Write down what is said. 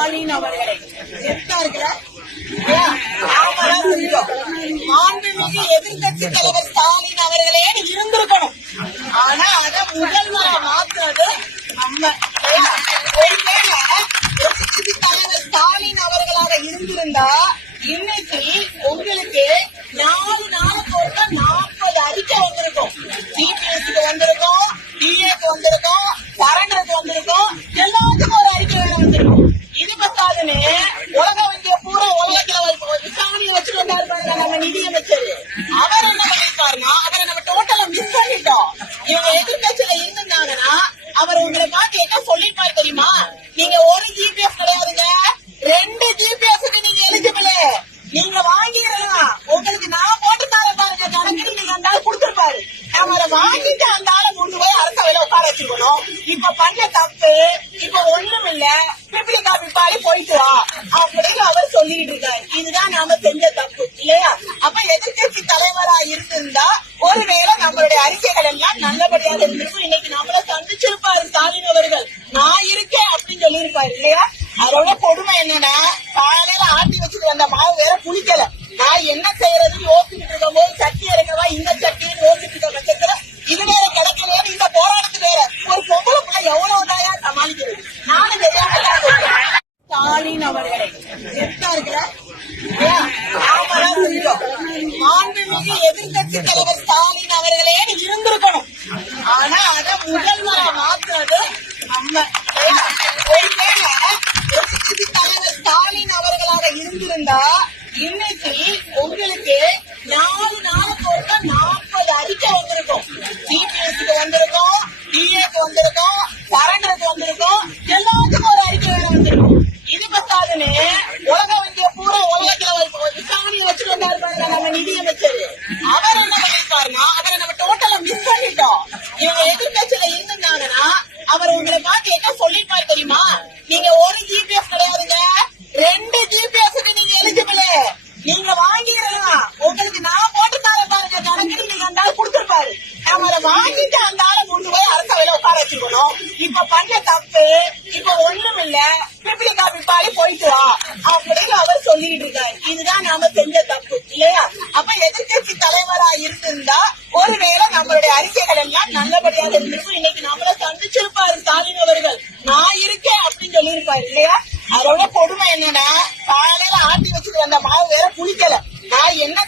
ஸ்டாலின் அவர்களை. எதிர்த்தார்கள நாமெல்லாம் செஞ்சோம் மாண்புமிகு எதிர்கட்சி தலைவர் ஸ்டாலின் அவர்களே இருந்திருக்கணும். ஆனா அத முதல்வரா மாத்துறது நம்ம ஒருவேளை எதிர்க்கட்சி தலைவர் ஸ்டாலின் அவர்களாக இருந்திருந்தா இன்னைக்கு உங்களுக்கு நாலு நாளுக்கு ஒருக்கா நாற்பது அறிக்கை வந்திருக்கும் சிபிஎஸ்க்கு வந்திருக்கும் டிஏக்கு வந்திருக்கும் கரண்டருக்கு வந்திருக்கும் எல்லாத்துக்கும் ஒரு அறிக்கை வேற வந்திருக்கும் இது பத்தாதுன்னு உலக வங்கிய பூரா உலகத்துல ஒரு விசாரணையை வச்சுட்டு வந்தாரு பாருங்க நம்ம நிதியமைச்சர் அவர் என்ன பண்ணிருக்காருன்னா அவரை நம்ம டோட்டலா மிஸ் பண்ணிட்டோம் இவங்க எதிர்கட்சியில இருந்திருந்தாங்கன்னா அவர் உங்களை பார்த்து என்ன சொல்லிருப்பாரு தெரியுமா? நீங்க ஒரு ஜிபிஎஸ் கிடையாதுங்க. ரெண்டு ஜிபிஎஸ் நீங்க எலிஜிபிள் நீங்க வாங்கிடலாம். உங்களுக்கு நான் போட்டு தர பாருங்க கணக்கு நீங்க அந்த ஆள் கொடுத்துருப்பாரு. நம்ம அதை வாங்கிட்டு அந்த ஆளை கொண்டு போய் அரசவையில உட்கார வச்சுக்கணும் இப்ப பண்ண தப்பு இப்ப ஒண்ணும் இல்ல. பிபிளி காப்பி பாடி போயிட்டு வா அப்படின்னு அவர் சொல்லிட்டு இருக்காரு. இதுதான் நாம செஞ்ச தப்பு இல்லையா? அப்ப எதிர்கட்சி தலைவரா இருந்திருந்தா ஒருவேளை அறிக்கைகள் எல்லாம் நல்லபடியாக இருந்திருக்கும். இன்னைக்கு நம்மள சந்திச்சிருப்பாரு ஸ்டாலின் அவர்கள். நான் இருக்கேன் அப்படின்னு சொல்லியிருப்பாரு இல்லையா? அதோட கொடுமை என்னன்னா காலையில ஆட்டி வச்சுட்டு வந்த மாவு வேற புளிக்கல. நான் என்ன செய்யறதுன்னு யோசிச்சுட்டு இருக்கும் போது சட்டி இறக்கவா இந்த சட்டின்னு யோசிச்சுட்டு இருக்க பட்சத்துல இது வேற கிடைக்கலையான்னு இந்த போராட்டத்துக்கு வேற. ஒரு பொம்பளை பிள்ளை எவ்வளவு தாயா சமாளிக்கிறது. நானும் தெரியாம தான் இருக்கேன். ஸ்டாலின் அவர்களை எதிர்த்தார்கள மாண்புமிகு எதிர்கட்சி தலைவர் ஸ்டாலின் அவர்களே இருந்திருக்கணும். ஆனா அத முதல்வரா மாத்துறது நம்ம. ஒருவேளை ஸ்டாலின் அவர்களாக இருந்திருந்தா இன்னைக்கு உங்களுக்கு நாலு நாளுக்கு ஒருக்கா நாற்பது அறிக்கை வந்திருக்கும். சிபிஎஸ்சிக்கு வந்திருக்கும் டிஏக்கு வந்திருக்கும் கரண்டருக்கு வந்திருக்கும் எல்லாத்துக்கும் ஒரு அறிக்கை வேணும் வந்திருக்கும். இது பத்தாதுன்னு உலக வங்கிய பூரா உலகத்துல ஒரு விசாரணையை வச்சுட்டு வந்தாரு பாருங்க நம்ம நிதியமைச்சர் அவர் என்ன பண்ணிருக்காருன்னா அவரை நம்ம டோட்டலா மிஸ் பண்ணிட்டோம் இவங்க எதிர்கட்சியில இருந்திருந்தாங்கன்னா அவர் உங்களை பார்த்து என்ன சொல்லிருப்பாரு தெரியுமா? நீங்க ஒரு ஜிபிஎஸ் கிடையாதுங்க. ரெண்டு ஜிபிஎஸ்க்கு நீங்க எலிஜிபிள் நீங்க வாங்கிடலாம். உங்களுக்கு நான் போட்டு தரேன் பாருங்க கணக்கு நீங்க அந்த ஆள் கொடுத்துருப்பாரு. நம்ம அதை வாங்கிட்டு அந்த ஆளை கொண்டு போய் அரசவையில உட்கார வச்சுக்கணும் இப்ப பண்ண தப்பு இப்ப ஒண்ணும் இல்லை பாடி வா அப்படின்னு அவர் சொல்லிட்டு இருக்காரு. இதுதான் நாம செஞ்ச தப்பு இல்லையா? அப்ப எதிர்கட்சி தலைவரா இருந்திருந்தா ஒருவேளை நம்மளுடைய அறிக்கைகள் எல்லாம் நல்லபடியாக இருந்திருக்கும். இன்னைக்கு நம்மள சந்திச்சிருப்பாரு ஸ்டாலின் அவர்கள். நான் இருக்கேன் அப்படின்னு சொல்லியிருப்பாரு இல்லையா? அதோட கொடுமை என்னன்னா காலையில ஆட்டி வச்சுட்டு வந்த மாவு வேற குளிக்கல நான் என்ன